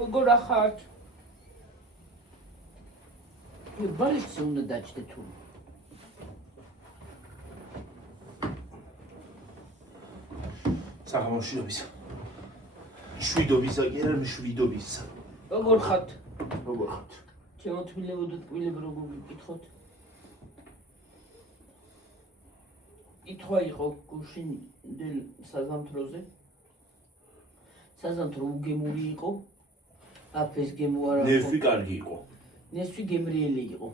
როგორ ახართ? ბალიშს უნდა დაჭდე თუ. საღამოშიობის. შვიდობისა კი არა, მშვიდობისა. როგორ ხართ? როგორ ხართ? ჩემო თბილებოდო თბილებ როგორ გიკითხოთ? კითხვა იყო გუშინდელ საზამთროზე. საზამთრო უგემური იყო. აფეს გემო არა. ნესვი კარგი იყო. ნესვი გემრიელი იყო.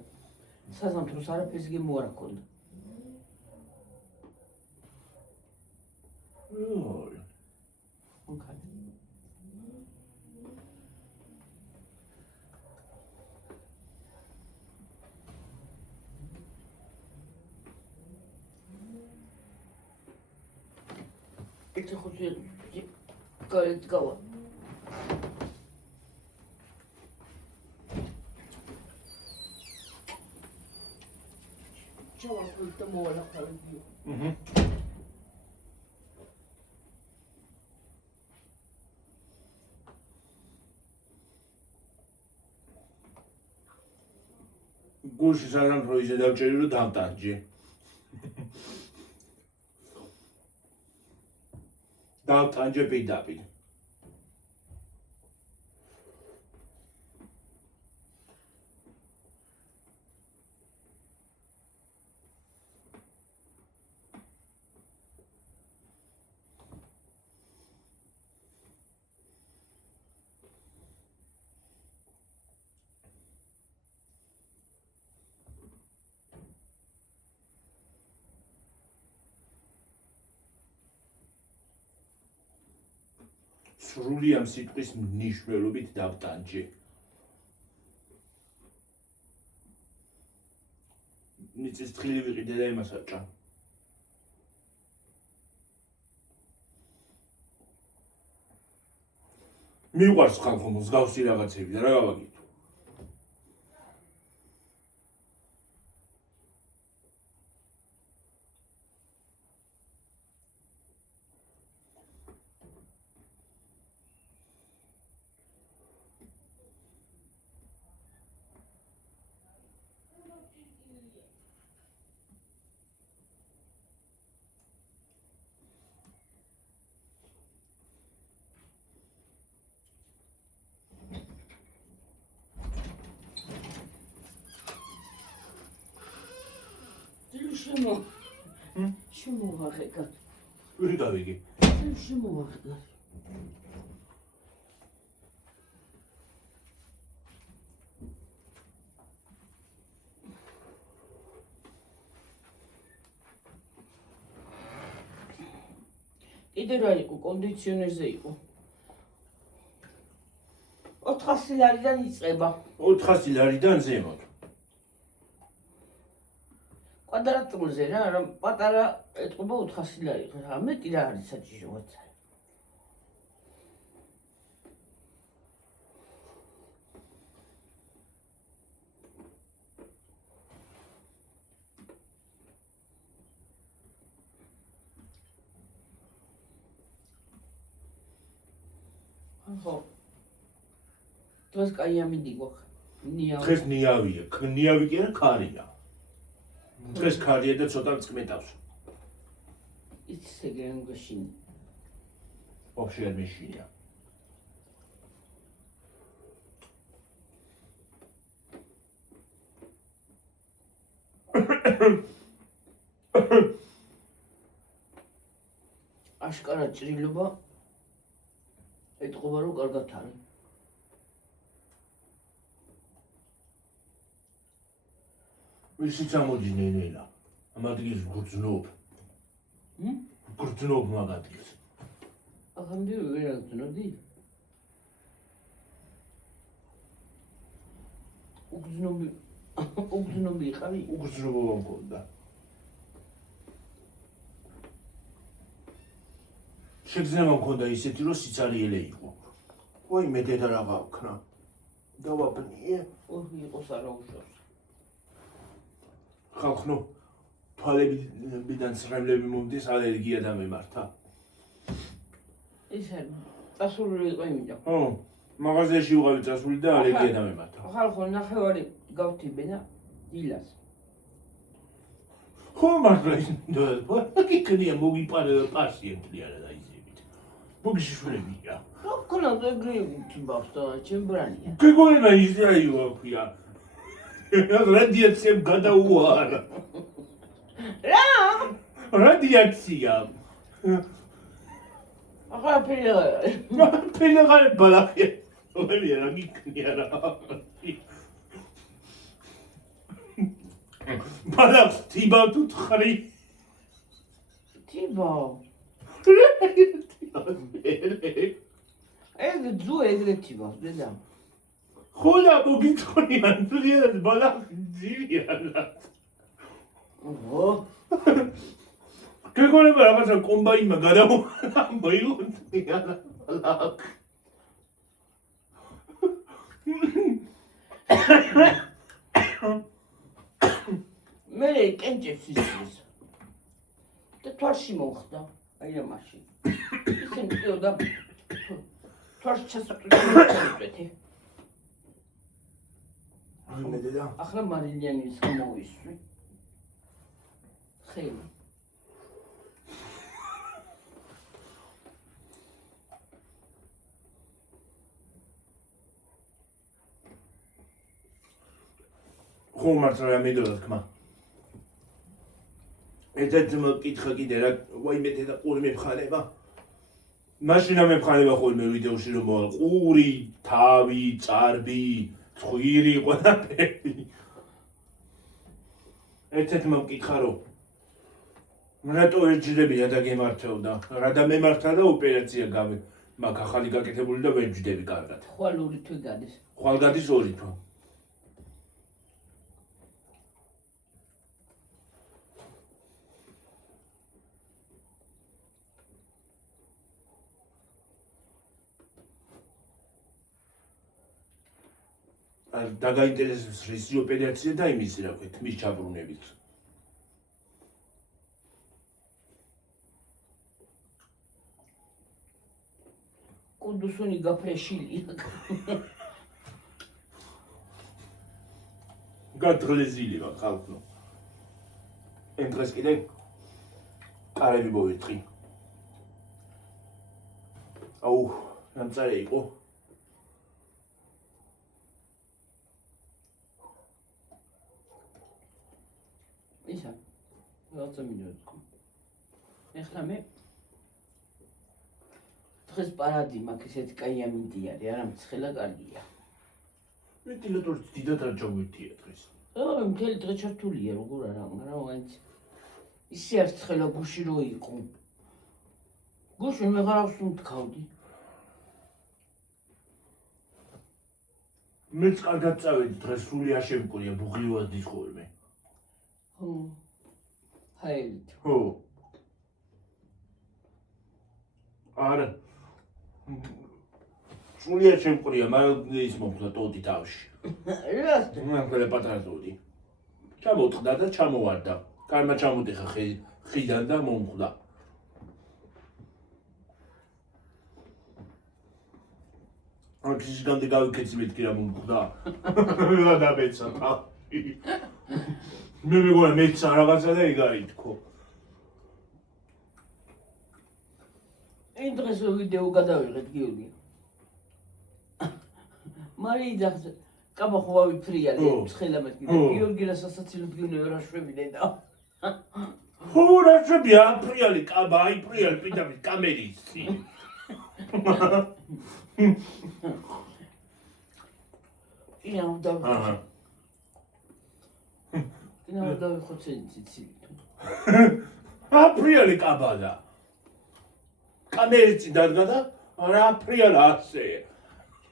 საზამთროს არაფერს გემო არ ჰქონდა. ოი. ოკეი. ეს ხუთი გარეთ გავა. ჩავარკვევ და მოვალახავებიო. გულში საგამთრო ისე დავჭერი რომ დამტანჯე. დავტანჯე პირდაპირ. სრული ამ სიტყვის მნიშვნელობით დავტანჯე. მიწის თხილი ვიყიდე და იმას აჭა. მიყვარს ხალხო მსგავსი რაღაცები და რა გავაკეთო? შემოვაღეკა. ვირი დავიგი? შემოვაღეკა. კიდე რა იყო, კონდიციონერზე იყო. 400 ლარიდან იწყება. 400 ლარიდან ზემოთ. კვადრატულზე რა, პატარა ეთყობა 400 ლარი. რა მეტი რა არის საჭიროა. ხო. დღეს კაი ამინდი გვაქვს. ნიავი. დღეს ნიავია, ნიავი კი არა, ქარია. დღეს ქარია და ცოტა წკმეტავს. ისე გენგოშინ. ვაფშე არ მეშინია. აშკარა ჭრილობა ეთყობა რომ კარგად არის. ვისიც ამოდის ნელა. ამ ადგილს გრძნობ. გრძნობ მაგ ადგილს. ახანდი ვერ აგძნობდი. უგრძნობი იყავი? უგრძნობობა მქონდა. შეგრძნება მქონდა ისეთი, რომ სიცარიელე იყო. ვაი მე დედა რა გავქნა. დავაბნიე. იყოს არაუშავს. ხალხო, თვალებიდან სრემლები მომდის, ალერგია დამემართა. ისე, წასული იყო იმიდა. ხო, მაღაზიაში უყავი წასული და ალერგია დამემართა. ხალხო ნახევარი გავთიბენა დილას. ხო მართლა ის გიქნია მოგიპარე პაციენტი არა და ისებით. მოგიშვილებია. რა ქონა ეგრე ბავშვს და ჩემბრანია. გეგონა ისე აიოაფია. რადიაციამ გადაუარა. რა? რადიაცია. ახლა ფილაღარ ბალახი. ოლები რა გიქნია რა. ბალახს თიბა თუ თხრი. თიბა. ეგ ძუ ეგრე თიბა, დედა. ხოლა მოგიწყონიან ძლიერ ბალახი ძილია. ოჰო. გეგონება რაღაცა კომბაინმა გადამოხდა მოიგონია ბალახი. მე კენჭებს ისწრის. და თვალში მოხდა, აი ამაში. ისინი წეოდა თვალში ჩასწრეთ. აი მე დედა. ახლა მარილიანის გამოვისვი. ხელი. ხო მართლა რა მიდოდა თქმა. ერთად მოკითხა კიდე რა ვაიმე დედა ყური მებხანება. მაშინ ამებხანება ხოლმე ვიდეოში რომ მოვალ ყური, თავი, წარბი, ცხვირი, ყველაფერი. ერთად მოკითხა რომ რატო ეჯდებია და გემართებდა. რა და მემართა და ოპერაცია გავე. მაგ ახალი გაკეთებული და ვერ ჯდები კარგად. ხვალ ორი თვე გადის. ხვალ გადის ორი თვე. დაგაინტერესებს რისი ოპერაცია და იმისი რა ქვია თმის ჩაბრუნებით. კუდუსონი გაფრეშილია. გადღლეზილი ვარ ხალხო. იმ დღეს კიდე კარები მოვიტყი. აუ, ამწარე იყო. ისა. რაცა მინდა. ეხლა მე დღეს პარადი მაქვს ესეთი კაი ამინდი არის, არა მცხელა კარგია. მე ტილოტორს დიდად არ ჩაგვიტია დღეს. მთელი დღე ჩართულია როგორ არა, მაგრამ მაინც ისე არ ცხელა გუში რო იყო. გუში მე ღარავს უმთქავდი. მეც კარგად წავედი დღეს სული არ შემკურია ბუღილვადის ხოლმე. ხო. ჰაერით. ხო. არა. სული არ შემკურია, მაგრამ ის მომხდა ტოტი თავში. რასტ? მე პატარა ტოტი. ჩამოწყდა და ჩამოვარდა. კარმა ჩამოდიხა ხიდან და მომხდა. აქ გამდე გავიქეცი მეთქი რა მომხდა. რა დამეცა თავი. მე მეგონა მეცა რაღაცა და იგაითქო. იმ დღეს ვიდეო გადავიღეთ გიორგი. მარიძახს კაბა ხო ვიფრიალე ცხელა მეთქი და გიორგი რა სასაცილო ბიუნე ვერ აშვებინე და ხო რა შვებია აფრიალი კაბა აი ფრიალი პიტამის კამერის ია უნდა ვიხოცე ციცი აფრიალი კაბადა კამერის წინ დადგა და რა აფრიალა ასე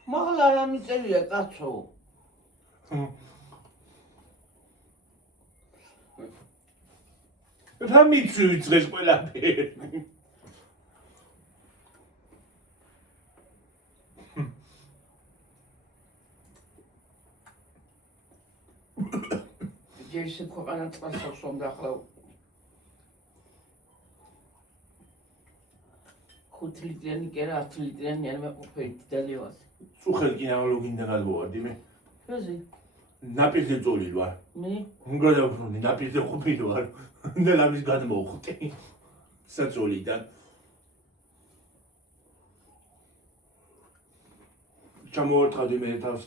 მაღლა რა მიწერია კაცო რა მიცვი დღეს ყველაფერი ჯერ ქვეყანა წყალს ხომ და ახლა 5 ლიტრიანი კი არა 10 ლიტრიანი არ მეყოფე დიდალევას. სუხელ კი ნაღლოგინდა გადმოვარდი მე. რაზი? ნაპირზე წოლი ვარ. მე? უნგრადავრუნდი, ნაპირზე ყოფილი ვარ. და ლამის გადმოვხვდი. საწოლიდან. ჩამოვარდყავდი მე თავს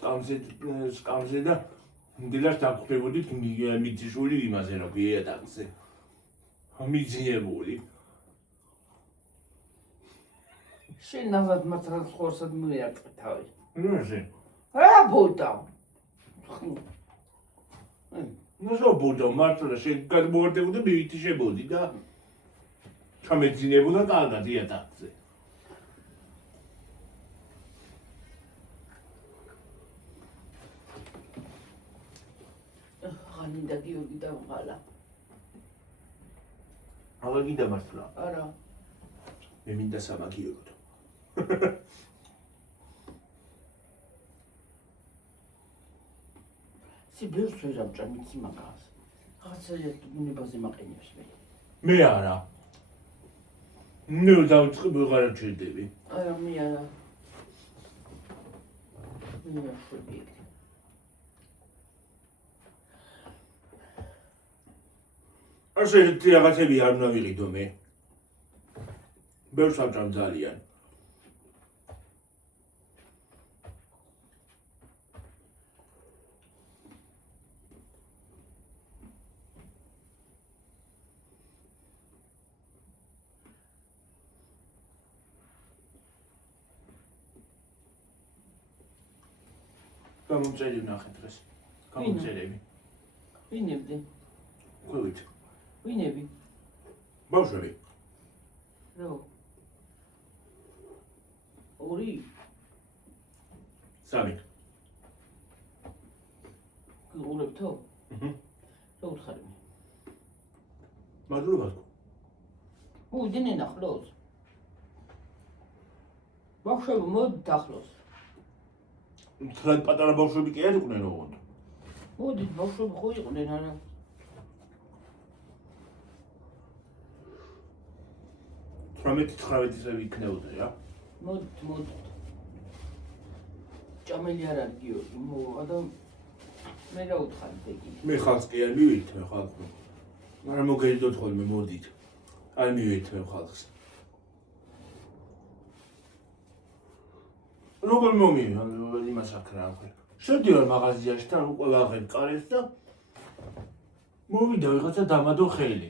სკამზე და დილას დაგხვდებოდით მიძიშვილი იმაზე რა ქვია ტაქსზე. მიძიებული. შენ ნავად მატრას ხორსად მიარყე თავი. რაზე? რა ბოდა? ნუ ბოდა მართლა შენ გადმოვარდებოდი მიითიშებოდი და ჩამეძინებოდა კარგად იატაკზე. ხანინდა გიორგი დამღალა. აღარ გინდა მართლა. არა. მე მინდა სამაგიოდო. სიბერს ვერ ამჭარ მიცი მაგას. რაღაცა ბუნებაზე მაყენებს მე. მე არა. ნუ დავწყი ვეღარ ჩერდები. არა მე არა. მე არ ხვდები. ასე რაღაცები არ უნდა ვიყიდო მე. ბევრს ამჭამ ძალიან. გამომწერი ვნახე დღეს. გამომწერები. ვინებდი? ხვევით. ვინები? ბავშვები. რო. ორი. სამი. გულებთო? აჰა. რა უთხარი მე? მადლობა. მოვიდნენ ახლოს. ბავშვები მოდით ახლოს. მთლად პატარა ბავშვები კი არ იყვნენ ოღონდ. მოდით ბავშვები ხო იყვნენ არა? თვრამეტი 19-ისები იქნებოდა რა. მოდით. ჭამელი არ არის გიორგი, მოვა და მე რა უთხარი დეგი. მე ხალხს კი არ მივით მე ხალხს. მაგრამ მოგერიდოთ ხოლმე მოდით. არ მივით მე ხალხს. როგორ მომივიდა იმას აკრა ახლა. შედიოდი მაღაზიაში და უკვე ვაღებ კარეს და მოვიდა ვიღაცა დამადო ხელი.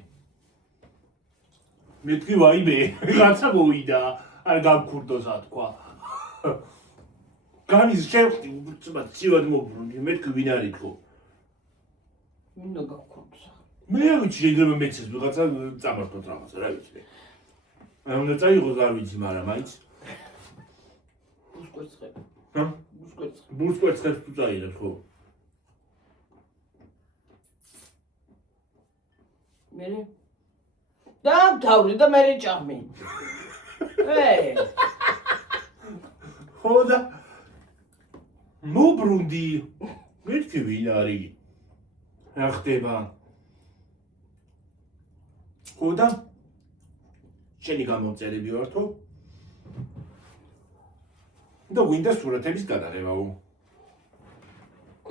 მეთქი ვაიმე, რაღაცა მოვიდა, არ გამქურდოს ათქვა. გამის შევხდი, უბრალოდ ცივად მოbrunდი, მეთქი ვინ არის ხო? მინდა გავქონდეს. მე არ ვიცი, შეიძლება მეცეს ვიღაცა წამართოთ რაღაცა, რა ვიცი. უნდა წაიღოს არ ვიცი, მაგრამ მაინც ბუსკვერცხები. ჰა? ბუსკვერცხები. ბურსკვერცხებს თუ წაიღებს ხო? მერე დამთავრი და მერე ჭამი. ხო და მოbrunდი. მეთქი ვინ არის? რა ხდება? ხო და შენი გამომწერები ვარ თუ? და გვინდა სურათების გადაღებაო.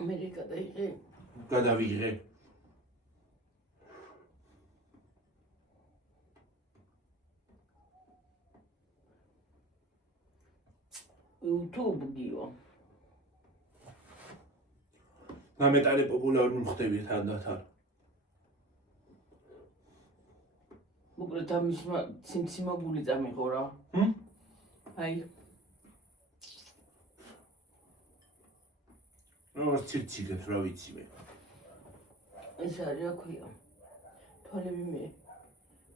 მერე გადაიღე. გადავიღე. YouTube გიო. გამეტარე პოპულარული ხდები თანდათან. მოკლედ ამის სიმსიმაგული წამიღო რა. აი. რა ცირციგებს რა ვიცი მე. ეს არის რა ქვია. თვალები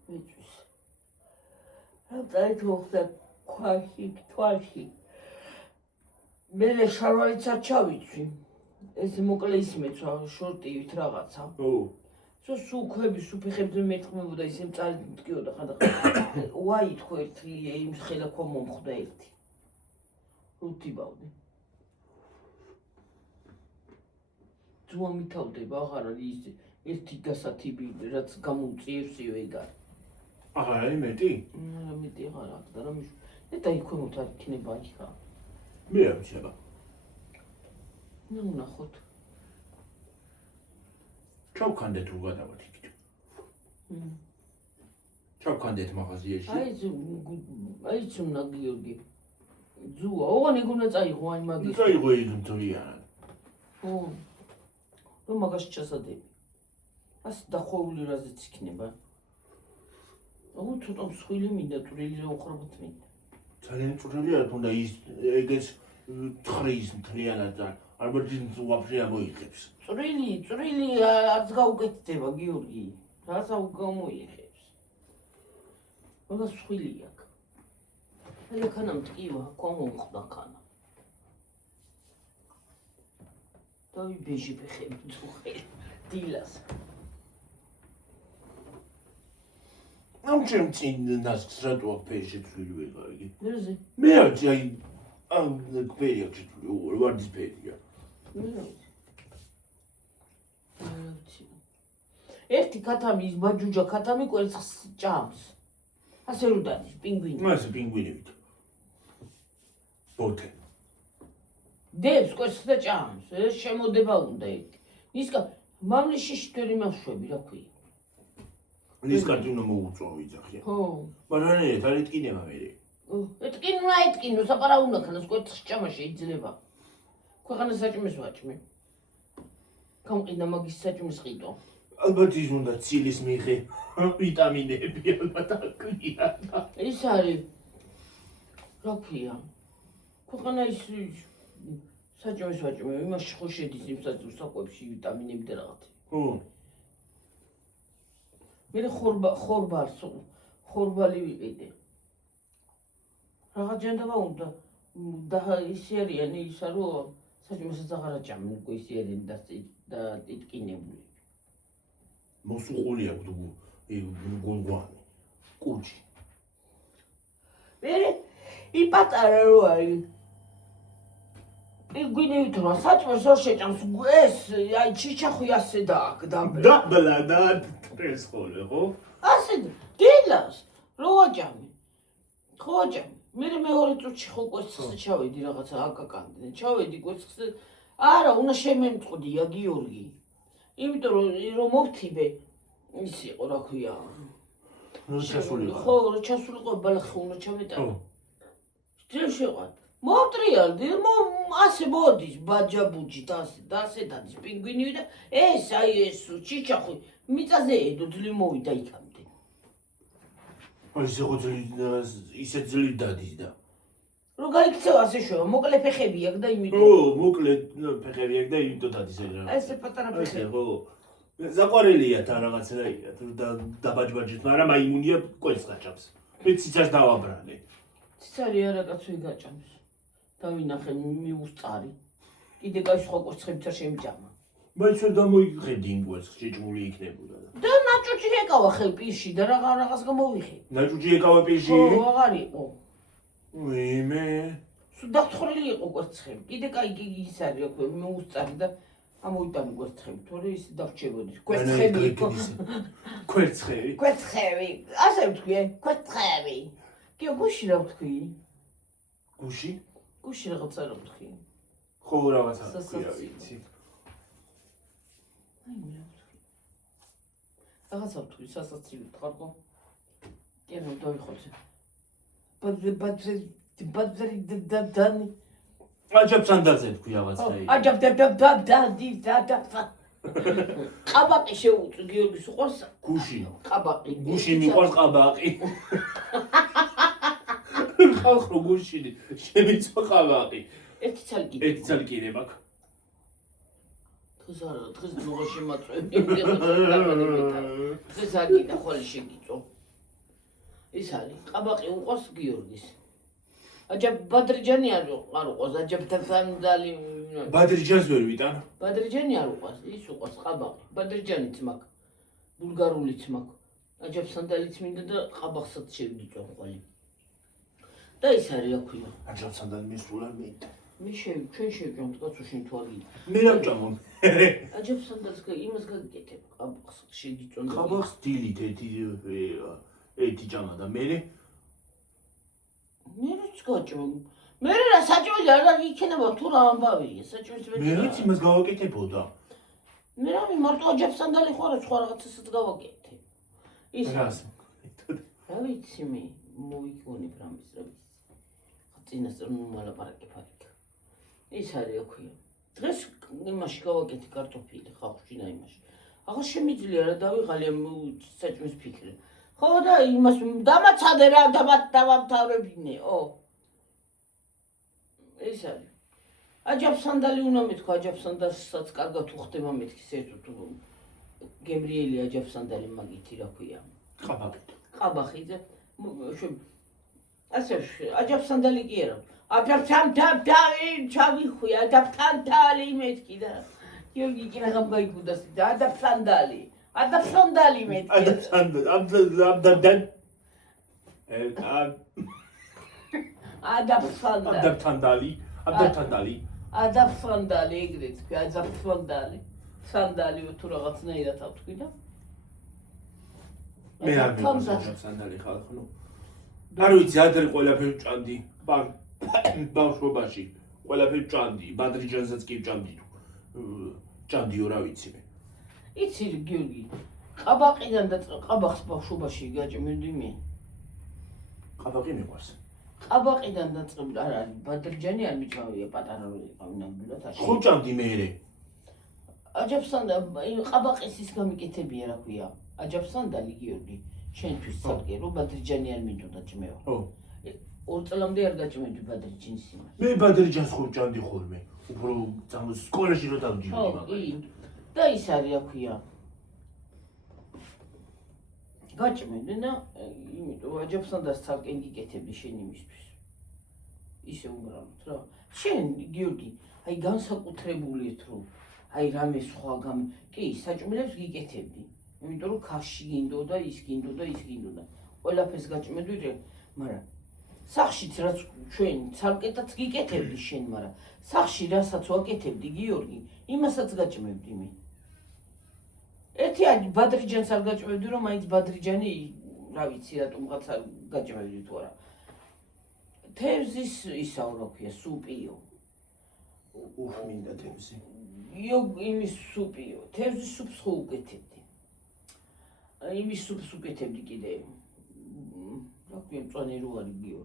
მეწვის. რა დაიწყო ქვაში, თვალში. მე შარვალიც არ ჩავიცვი. ეს მოკლე ისმეცვა შორტივით რაღაცა. ო. სუქები, სუფეხებზე მეთქმებოდა ისე მწარი მткиოდა ხანდახან. უაი თქო ერთი იმ ხელა ქვა მომხდა ერთი. რუთიბავდი. ძუა მითავდება აღარა ის ერთი დასათიბი რაც გამოუწიებს ეგარ. აღარ არის მეტი? არა მეტი აღარ აქვს და რა და იქვე არ იქნება იქა. მე არ ვიცი. ნუ ნახოთ. ჩავქანდეთ თუ გადავართ იქით. ჩავქანდეთ მაღაზიაში. აი ძუნა გიორგი. ძუა, ოღონდ ეგონა წაიღო აი მაგის. წაიღო ის მთლიან. ო. ნუ მაგას ჩასადები. ასე დახოვული რაზეც იქნება. აუ ცოტა მსხვილი მინდა წვრილი რა უხრობთ მინდა. ძალიან წვრილია თუნდა ის ეგეც ცხრის მთლიანად ალბათ ის ვაფშე ამოიღებს. წვრილი არც გაუკეთდება გიორგი. რაც გამოიღებს. მაგას მსხვილი აქვს. აი ხანა მტკივა, კომონხდა ხანა. დავი ბეჟი ფეხები ძუხე. დილას. ამ ჩემ წინ ნასკს რატო აქ ფეში თვლილი ვეღარგი? მერზე. მე არ ძი აი ამ ფერი აქ თვლილი ვარდის ფერია. ერთი ქათამი ის ბაჯუჯა ქათამი კვერცხს ჭამს. ასე რომ დადის პინგვინი. მას პინგვინივით. ბოთე. დებს კვერცხს და ჭამს. ეს შემოდება უნდა ერთი. ნისკა მამლიში შტერი მაშვები რა ქვია. ნისკარტი უნდა მოუწვავ იძახია. ხო. მაგრამ არ ეთკინება მე. ეთკინო, საპარა უნდა ქანას კვერცხს ჭამა შეიძლება. ქვეყანა საჭმის ვაჭმი. გამყიდა მაგის საჭმის ყიდო. ალბათ ის უნდა ცილის მიღე, ვიტამინები ალბათ აქვია. ის არის რა ქვია? ქვეყანა ის საჭმის ვაჭმი, იმაში ხო შედის იმ საჭმელში ვიტამინები და რაღაცა. ხო. მე ხორბალი ვიყიდე. რაღაც ჯანდაბა უნდა და ისე არიან ისა რომ საჭმელსაც აღარ აჭამენ უკვე ისე არიან და ტიტკინებული. მოსუყული აქვს გულგვანი, კუჭი. მე იპატარა რო არის. გვინევით რა საჭმელს არ შეჭამს ეს აი ჩიჩახვი ასე დააკ დამბლა. დაბლა და ტრეს ხოლე ხო? ასე დილას რო აჭამე. ხო აჭამე. მე მეორე წუთში ხო კვერცხზე ჩავედი რაღაცა აკაკანდე. ჩავედი კვერცხზე. არა, უნდა შემემწყდია გიორგი. იმიტომ რომ მოვთიბე ის იყო რა ქვია. ჩასულიყო. ხო, ჩასულიყო ბალახი უნდა ჩავეტანე. ძილ შეყვათ. მოვტრიალდი, ასე მოდის ბაჯაბუჯი და ასე დადის პინგვინივი და ეს აი ეს ჩიჩახვი მიწაზე ედო ძლი მოვიდა იქამდე. აი ისე ძლი დადის და. რო გაიქცევა ასე შევა, მოკლე ფეხები აქვს და იმიტომ. ო, მოკლე ფეხები აქვს და იმიტომ დადის ეგ რა. ესე პატარა ფეხები. ხო. ზაყვარელია თან რაღაცნაირად დაბაჯბაჯით, მაგრამ აიმუნია კვერცხს აჭამს. მე ციცას დავაბრალე. ციცარი არა კაცვი გაჭამს. დავინახე მიუსწარი. კიდე კაი სხვა კვერცხებიც არ შემიჭამა. მაინც ვერ დამოიხედი იმ კვერცხს, შეჭმული იქნებოდა და. და ნაჭუჭი ეკავა ხელ პირში და რაღაც გამოვიხე. ნაჭუჭი ეკავა პირში? ხო, აღარ იყო. ვიმე. დახვრილი იყო კვერცხები. კიდე კაი ის არის აქვე მიუსწარი და ამოიტანე კვერცხები, თორე ის დარჩებოდი. კვერცხები. კვერცხები. ასე ვთქვი, კვერცხები. კიო გუში რა ვთქვი? გუში? გუში რაღაცა რა ვთქვი. ხო, რაღაცა ვთქვია, ვიცი. აი მე რა ვთქვი. რაღაცა ვთქვი, სასაცილო ვთქარ ხო? კი, ნუ დავიხოცე. ბადზერი დანი. აჯაბ სანდალზე თქვი რაღაცა. აჯაბ და. ყაბაყი შეუწვი გიორგის უყვარს. გუში. ყაბაყი. გუში მიყვარს ყაბაყი. ხალხო გუში შემიწვა ყაბაყი. ერთი ცალი კიდე მაქვს. დღეს მოგა შემაწვევი. დღეს აგიდა ხოლე შეგიწო. ის არის ყაბაყი უყვარს გიორგის. აჯაბ ბადრიჯანი არ უყვარს, აჯაბ თაფანდალი. ბადრიჯანს ვერ ვიტან. ბადრიჯანი არ უყვარს, ის უყვარს ყაბაყი. ბადრიჯანიც მაქვს. ბულგარულიც მაქვს. აჯაბ სანდალიც მინდა და ყაბახსაც შევიწო ხოლე. და ის არის რა ქვია. აჯაბ სანდალი მისულა მინდა. მე ჩვენ შევჭამთ კაცო შენ თუ აგი. მე რა ვჭამონ? აჯაბ სანდალს იმას გაგიკეთებ, ყაბახს შეგიწონ. ყაბახს დილით ერთი ჭამა და მე მე როც გაჭო. მე რა საჭმელი არ იქნება თუ რა ამბავია, საჭმლის მე რაც იმას გავაკეთებოდა. მე რა მარტო აჯაფსანდალი ხო არა სხვა რაღაცასაც გავაკეთე. ის რას? რა ვიცი მე მოიგონებ რამის რა ვიცი. წინასწარ მომალაპარაკებ აქ. ის არის ოქია. დღეს იმაში გავაკეთე კარტოფილი ხავშინა იმაში. ახლა შემიძლია რა დავიღალე საჭმლის ფიქრი. ხო და იმას დამაცადე რა დავამთავრებინეო. ეს არის. აჯაფსანდალი უნდა მეთქვა, აჯაფსანდალსაც კარგად უხდება მეთქის ერთ თუ გემრიელი აჯაფსანდალი მაგითი რა ქვია. ყაბახი და ასე აჯაფსანდალი კი არა. აჯაფსანდალი ჩავიხვია, აჯაფსანდალი მეთქი და გიორგი კინაღამ გაიგუდას და აჯაფსანდალი მეთქი. აჯაფსანდალი ეგრეთ თქვი, აჯაფსანდალი. სანდალი თუ რაღაცნაირად ავთქვი და მე არ მივხვდი სანდალი ხალხო. არ ვიცი, ადრე ყველაფერი ვჭამდი. ბავშვობაში ყველაფერი ვჭამდი, ბადრიჯანსაც კი ვჭამდი. ჭამდიო რა ვიცი მე. იცი გიორგი, ყაბაყიდან და ყაბახს ბავშვობაში გაჭმევდი მე. ყაბაყი მიყვარს. ყაბაყიდან დაწყებული არ არის, ბადრიჯანი არ მიჭმავია პატარა რო იყავი ნამდვილად აშენ. ხო ჭამდი მეერე. აჯაფსანდალი ყაბაყის ის გამიკეთებია რა ქვია. აჯაფსანდალი გიორგი, შენთვის ცალკე რომ ბადრიჯანი არ მინდოდა ჭმევა. ხო. 2 წლამდე არ გაჭმევდი ბადრიჯანის იმას. მე ბადრიჯანს ხო ჭამდი ხოლმე. უფრო წამოს სკოლაში რო დავჯიბრდი მაგალითად. და ის არის რა ქვია. გაჭმევდი და იმიტომ აჯაფსანდალს ცალკე გიკეთებდი შენ იმისთვის. ისე უბრალოდ რა. შენ გიორგი, აი განსაკუთრებულიეთ რომ აი რამე სხვა კი საჭმელებს გიკეთებდი. იმიტომ რომ ქაში გინდოდა, ის გინდოდა. ყველაფერს გაჭმევდი, მაგრამ სახშიც რაც ჩვენ ცალკეტად გიკეთებდი შენ, მაგრამ სახში რასაც ვაკეთებდი გიორგი, იმასაც გაჭმევდი მე. ერთი ბადრიჯანს არ გაჭმევდი, რომ მაინც ბადრიჯანი რა ვიცი რატომღაც არ გაჭმევდი თუ არა. თევზის ისაო რა ქვია, სუპიო. მინდა თევზი. იმის სუპიო, თევზის სუპს ხო უკეთებდი. იმის სუპს უკეთებდი კიდე. რა ქვია, მწვანე რო არის გიო.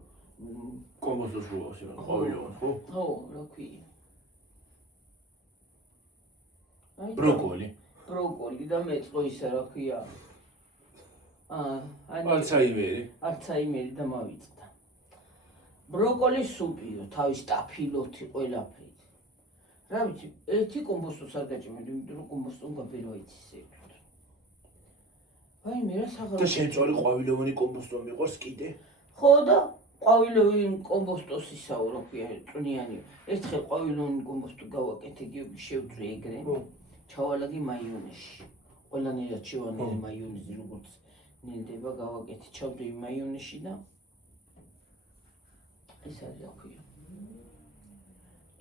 კომბოსტოს რო აქვს რა, ყვავილოვანი, ხო? ხო, რა ქვია. ბროკოლი და მეწყო ისა რა ქვია. არცაიმერი და მავიწყდა. ბროკოლის სუპიო, თავის ტაფილოთი ყველაფრით. რა ვიცი, ერთი კომბოსტოს არ გაჭმევდი, იმიტომ რომ კომბოსტომ გაბერვაიცი სერტ. ვაი მე რა საღამო. და შემწვარი ყვავილოვანი კომბოსტო მიყვარს კიდე? ხო და ყვავილოვანი კომბოსტოს ისაო რა ქვია, წვნიანი. ერთხელ ყვავილოვანი კომბოსტო გავაკეთე გიორგი შევძრე ეგრე. ჩავალაგი მაიონეზში. ყველანაირად შევანელე მაიონეზი როგორც ნელდება გავაკეთე, ჩავდები მაიონეზში და ეს არის რა ქვია.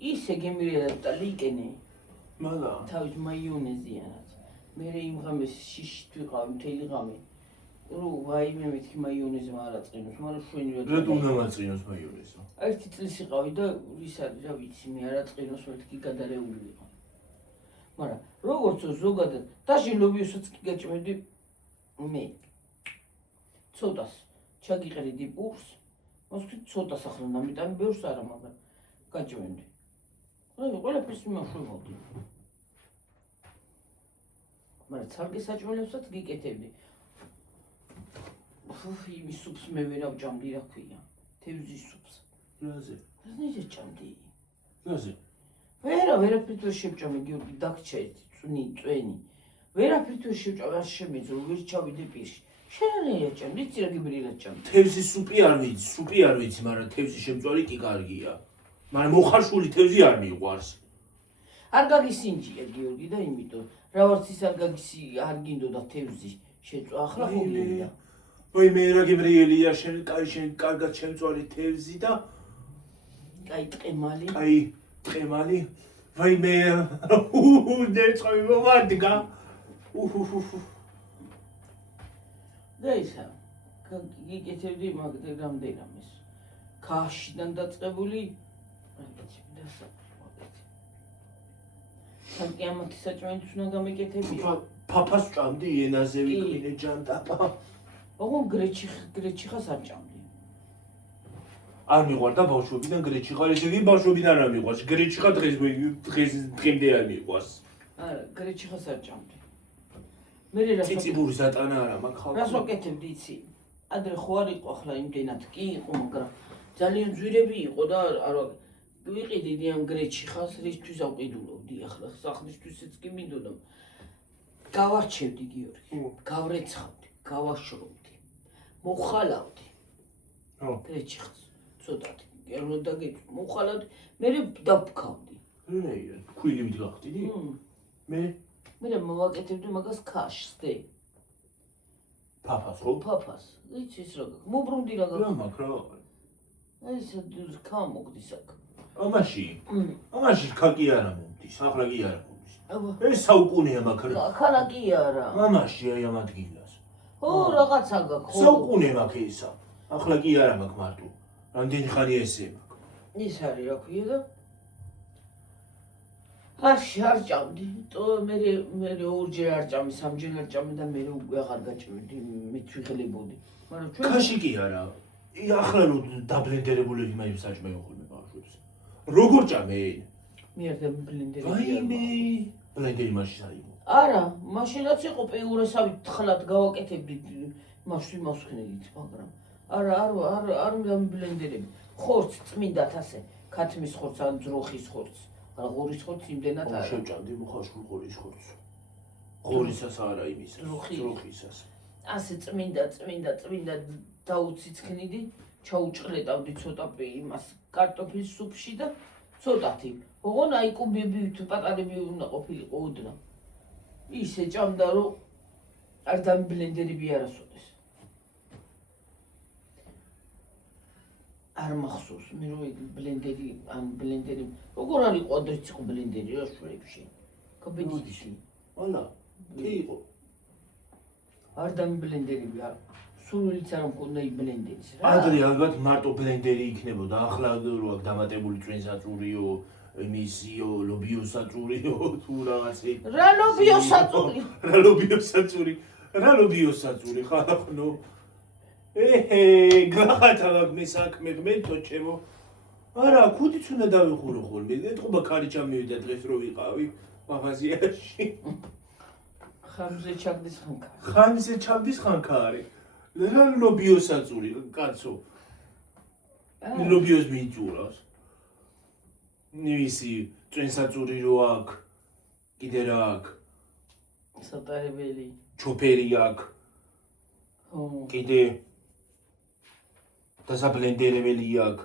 ისე გემრიელად და ლიკენე. მაგრამ თავის მაიონეზიანად. მე იმ ღამეს შიშით ვიყავი მთელი ღამე. რო ვაიმე მეთქი მაიონეზმა არ აწყინოს, მაგრამ შვენივად. რატომ უნდა მაწყინოს მაიონეზო? ერთი წლის იყავი და ის არის რა ვიცი, მე არ აწყინოს მეთქი გადარეული ვიყავ. მაგრამ როგორც ზოგადად დაში ლობიოსაც კი გაჭმევდი მე. ცოტას ჩაგიყრიდი პურს. მოსკი ცოტას ახლა ნამიტანი ბევრს არა, მაგრამ გაჭმევდი. ყველაფერს მიმაშვებოდი. მაგრამ ცალკე საჭმელებსაც გიკეთებდი. იმის სუპს მე ვერ ავჭამდი რა ქვია. თევზის სუპს. რაზე? რაზე ჭამდი? რაზე? ვერაფრით ვერ შევჭამე გიორგი, დაგჭა წვენი. ვერაფრით ვერ შევჭამე, არ შემეძლო, ვერ ჩავიდე პირში. შენანაირად ჭამდი, იცი რა გიბრილად ჭამდი. თევზის სუპი არ ვიცი, მაგრამ თევზის შემწვარი კი კარგია. მაგრამ მოხარშული თევზი არ მიყვარს. არ გაგისინჯია გიორგი და იმიტომ რაღაც ის არ გინდოდა თევზი შეწვა ახლა ხო გინდა. ვაი მე რა გემრიელია შენ კარგად შემწვარი თევზი და კაი ტყემალი. ტყემალი. ვაი მე დერწყავი მომადგა. და ისა გიკეთებდი მაგდე რამდენამეს. ქაშიდან დაწყებული სამკი ამათი საჭმელიც უნდა გამეკეთებია. Papas ჭამდი ენაზე ვიკვირე ჭამდა. ოღონ გრეჩი ხას არ ჭამდი. არ მიყვარდა ბავშვობიდან გრეჩი ხარ ესე ბავშვობიდან არ მიყვარს. გრეჩი ხარ დღემდე არ მიყვარს. არა, გრეჩი ხას არ ჭამდი. მე რა ციციბური ზატანა არა მაგ ხალხს. რას ვაკეთებდი იცი? ადრე ხო არ იყო ახლა იმდენად კი იყო, მაგრამ ძალიან ძვირები იყო და არ ვიყიდიდი ამ გრეჩი ხას, რისთვის ავყიდულობდი ახლა სახლისთვისაც კი მინდოდა. გავარჩევდი გიორგი, გავრეცხავდი, გავაშრობდი, მოხალავდი. გრეჩი ხას, ცოტათი, გერნო დაგეჭ, მოხალავდი, მე დავფქავდი. რე, ქვილი გახდიდი? მე მოვაკეთებდი მაგას ქაშს, Papas ხო? Papas, იცი ის რა გაქვს, მობრუნდი რა გაქვს. რა მაგ რა? ეს გამოგდის აქ. ამაში ქაკი არა მომდის, ახლა კი არა მომდის. აბა, ეს საუკუნეა მაგ რა. ქალა კი არა. ამაში აი ამ ადგილას. ხო, რაღაცა გაქვს, ხო. საუკუნე მაგ ისა. ახლა კი არა მაგ მარტო. რამდენი ხანი ესე მაგ. ის არის რა ქვია და არ ჭამდი. მე ორჯერ არ ჭამდი, სამჯერ არ ჭამდი და მე უკვე აღარ გაჭმევდი, მეც ვიღლებოდი. მაგრამ ჩვენ ქაში კი არა. ახლა რო დაბლენდერებული იმაი საჭმელი ხოლმე ბავშვებს. როგორ ჭამე? მე არ დაბლენდერები. ვაიმე. ბლენდერი მაშინ საერთოდ. არა, მაშინაც იყო პეურესავით თხლად გავაკეთებდი მასვინედით, მაგრამ არ დამიბლენდერები. ხორც წმინდათ ასე, ქათმის ხორც ან ძროხის ხორც. არა, ღორის ხორც იმდენად არა. შევჭამდი მოხარშულ ღორის ხორცს. ღორისას არა იმის, ძროხისას. ასე წმინდა დაუციცქნიდი, ჩაუჭყლეტავდი ცოტა იმას კარტოფილის სუპში და ცოტათი. ოღონ აი კუბები პატარები უნდა ყოფილიყო ოდნა. ისე ჭამდა რომ არ დამიბლენდერები არასოდეს. არ მახსოვს მე რო ბლენდერი როგორ არის იყო ადრეც იყო ბლენდერი რა შუებში კაბინეტში ალა კი იყო არ დამიბლენდერები არ სულიც არ მქონდა იმ ბლენდერის რა ადრე ალბათ მარტო ბლენდერი იქნებოდა ახლა რო აქ დამატებული წვენსაწურიო მისიო ლობიოსაწურიო თუ რაღაცე რა ლობიოსაწური რა ლობიოსაწური ხალხო გახათავაგ მე საქმე გმენთო ჩემო არა ქუდიც უნდა დავიხურო ხოლმე ეთქობა ქარიჭა მივიდა დღეს რო ვიყავი მაღაზიაში ხამზე ჩავდის ხანქარი რა ლობიოსაწური კაცო ლობიოს მიიწურავს ნივისი წვენსაწური რო აქ კიდე რა აქ სატარებელი ჩოფერი აქ კიდე დასაბლენდერებელი აქ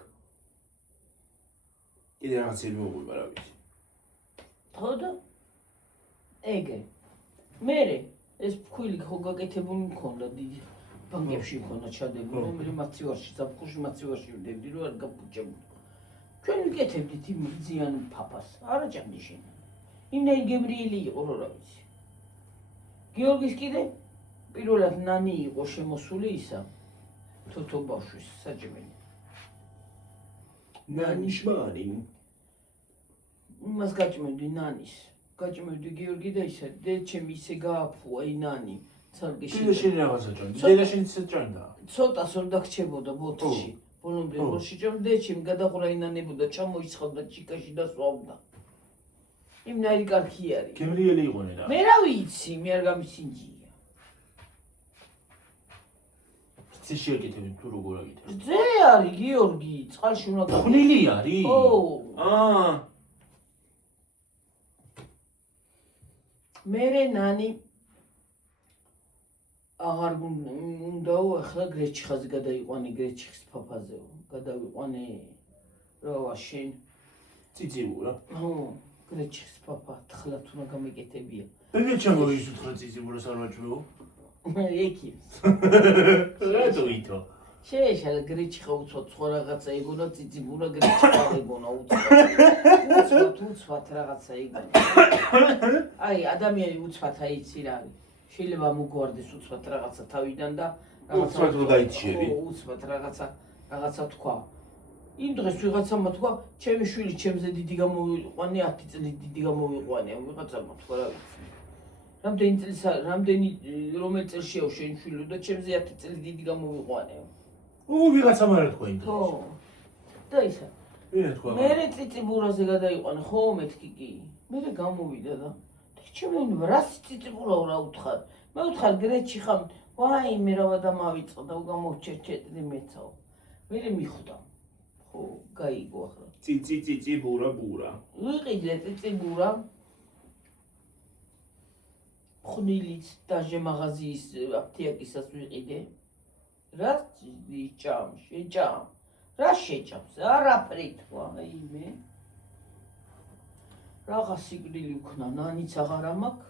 კიდე რაღაცები მოგვიყვება რა ვიცი ხო და ეგე მერე ეს ფქვილი ხო გაკეთებული მქონდა დიდი ბანკებში მქონდა ჩადებული მე მაცივარში საფხურში მაცივარში ვდები რომ არ გაფუჭებოდი ჩვენ ვიკეთებდით იმ ზიან ფაფას არა ჭამდი შენ იმნაირი გებრიელი იყო რა ვიცი გიორგის კიდე პირველად ნანი იყო შემოსული ისა თოთო ბავშვის საჭმელი ნანიშმანი იმას გაჭმევდი ნანის გაჭმევდი გიორგი და ისა დედჩემი ისე გააფუა ი ნანი ცალკეში დედაშენი რაღაცა ჭამდა დედაშენი ჭამდა ცოტას რომ დაგრჩებოდა ბოთლში ბოლომდე ბოთლში ჭამდა დედჩემი გადაყურა ინანებოდა ჩამოიცხავდა ჩიკაში და სვავდა იმნაირი კარგი არის გემრიელი იყვნენ რა მე რა ვიცი მე არ გამისინჯია შეეკეთები თუ როგორ აგიტყვი ზე არის გიორგი წყალში უნდა ხვნილი არის ო მერე ნანი აღარ უნდაო ახლა გრეჩიხაზე გადაიყვანე გრეჩიხის ფაფაზეო გადავიყვანე რა შენ ციციბურა ო გრეჩიხის ფაფა თხლად უნდა გამეკეთებია მე ჩამოვისვით უთხრა ციციბურას არ ვაჭმევო ეკი რატო ითო შეეშალა გრეჩიხა უცბად სხვა რაღაცა ეგონა ციციბურა გრეჩიხა ეგონა უცბად რაღაცა ეგონა აი ადამიანი უცბად აიცი რა არის შეიძლება მოგვარდეს უცბად რაღაცა თავიდან და უცბად რო გაიჩიები უცბად რაღაცა თქვა იმ დღეს ვიღაცამ თქვა, ჩემი შვილი ჩემზე დიდი გამოვიყვანე, 10 წელი დიდი გამოვიყვანე, ვიღაცამ თქვა რა ვიცი. რამდენი რომელ წელშია შენ შვილი და ჩემზე 10 წელი დიდი გამოვიყვანე. ვიღაცამ არა თქვა იმ დღეს. ხო. და ისა. ვინ თქვა? მე ციციბურაზე გადაიყვანე, ხო მეთქი კი. მე გამოვიდა და ჩემი რა ციციბურა რა უთხარ. მე უთხარ გრეჩი ხამ, ვაიმე რა დამავიწყდა და გამოვჩერჩედი მეცაო. მე მიხვდა. ხო, გაიგო ახლა. ციცი ბურა. ვიყიდე ციციბურა. ხნილიც დაჟე მაღაზიის აფთიაკისას ვიყიდე. რა შეჭამ. რა შეჭამს? არაფრით ვაიმე. რაღა სიკვდილი ვქნა, ნანიც აღარა მაქვს.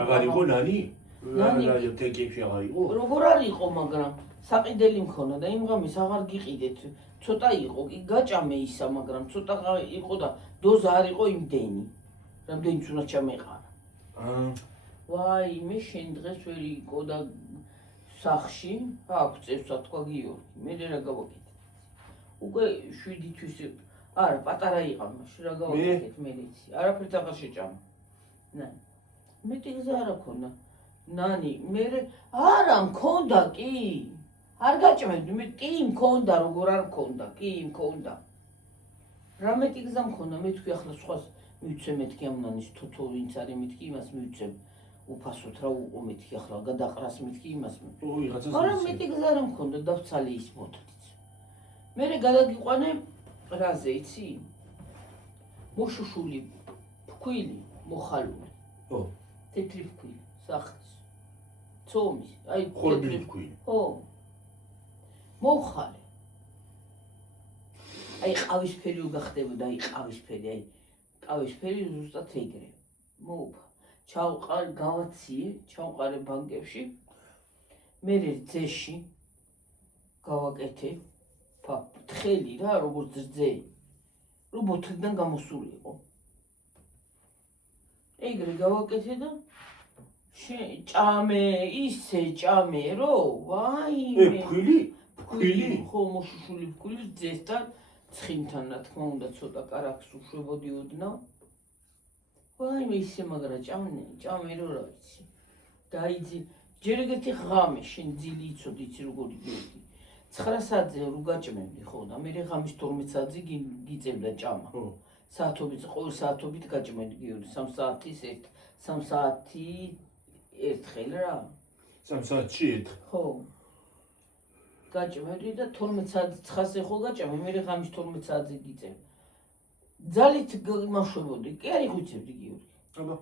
აღარ იყო ნანი? ნანი თეკებში აღარ იყო? როგორ არ იყო, მაგრამ საყიდელი მქონა და იმ ღამეს აღარ გიყიდეთ. ცოტა იყო, კი გაჭამე ისა, მაგრამ ცოტა იყო და დოზა არ იყო იმდენი. რამდენიც უნდა ჩამეყარა. ვაიმე, შენ დღეს ვერ იყო და სახში, აქვს წევსა თქვა გიორგი, მე რა გავაკეთე. უკვე 7 თვის არა, პატარა იყავ მაშინ რა გავაკეთეთ მე იცი. არაფრით აღარ შეჭამა. ნანი. მეტი გზა არ ქონა. ნანი, მე არა მქონდა კი. არ გაჭმევდი, მე კი მქონდა, როგორ არ მქონდა, კი მქონდა. რა მეტი გზა მქონდა, მე თქვი ახლა სხვას მივცე მეთქი ამ ნანის თოთო ვინც არის მეთქი იმას მივცე. უფასოდ რა უყო მეთქი ახლა გადაყრას მეთქი იმას. მაგრამ მეტი გზა არ მქონდა, დავცალი ის მოთლიც. მე გადაგიყვანე რაზე იცი? მოშუშული ფქვილი, მოხალული. ხო. თეთრი ფქვილი, სახლის. ცომის, აი ხორბლი ფქვილი. ხო. მოხალე. აი ყავისფერი უგახდებოდა, აი ყავისფერი, აი ყავისფერი ზუსტად ეგრე. მოუფა. ჩავყარე გავაციე, ჩავყარე ბანკებში. მე ძეში გავაკეთე. თხელი რა, როგორც რძე. რომ ბოთლიდან გამოსული იყო. ეგრე გავაკეთე და ჭამე, ისე ჭამე, რომ ვაიმე. ფქვილი? ხო, მოშუშული ფქვილი ძესთან, ცხიმთან, რა თქმა უნდა, ცოტა კარაქს უშვებოდი ოდნავ. ვაიმე, ისე მაგრა ჭამე, რომ რა ვიცი. დაიძი, ჯერ ეგეთი ღამე, შენ ძილი იცოდი, იცი როგორი გიორგი. 9 საათზე რო გაჭმევდი ხო და მე ღამის 12 საათზე გიწევდა ჭამა. ხო. საათობით, ყოველ საათობით გაჭმევდი გიორგი, 3 საათი ერთხელ რა. 3 საათში ერთხელ. ხო. გაჭმევდი და 12 საათზე 9-ზე ხო გაჭამე, მე ღამის 12 საათზე გიწევ. ძალით იმაშვებოდი, კი არ იღვიცებდი გიორგი. აბა.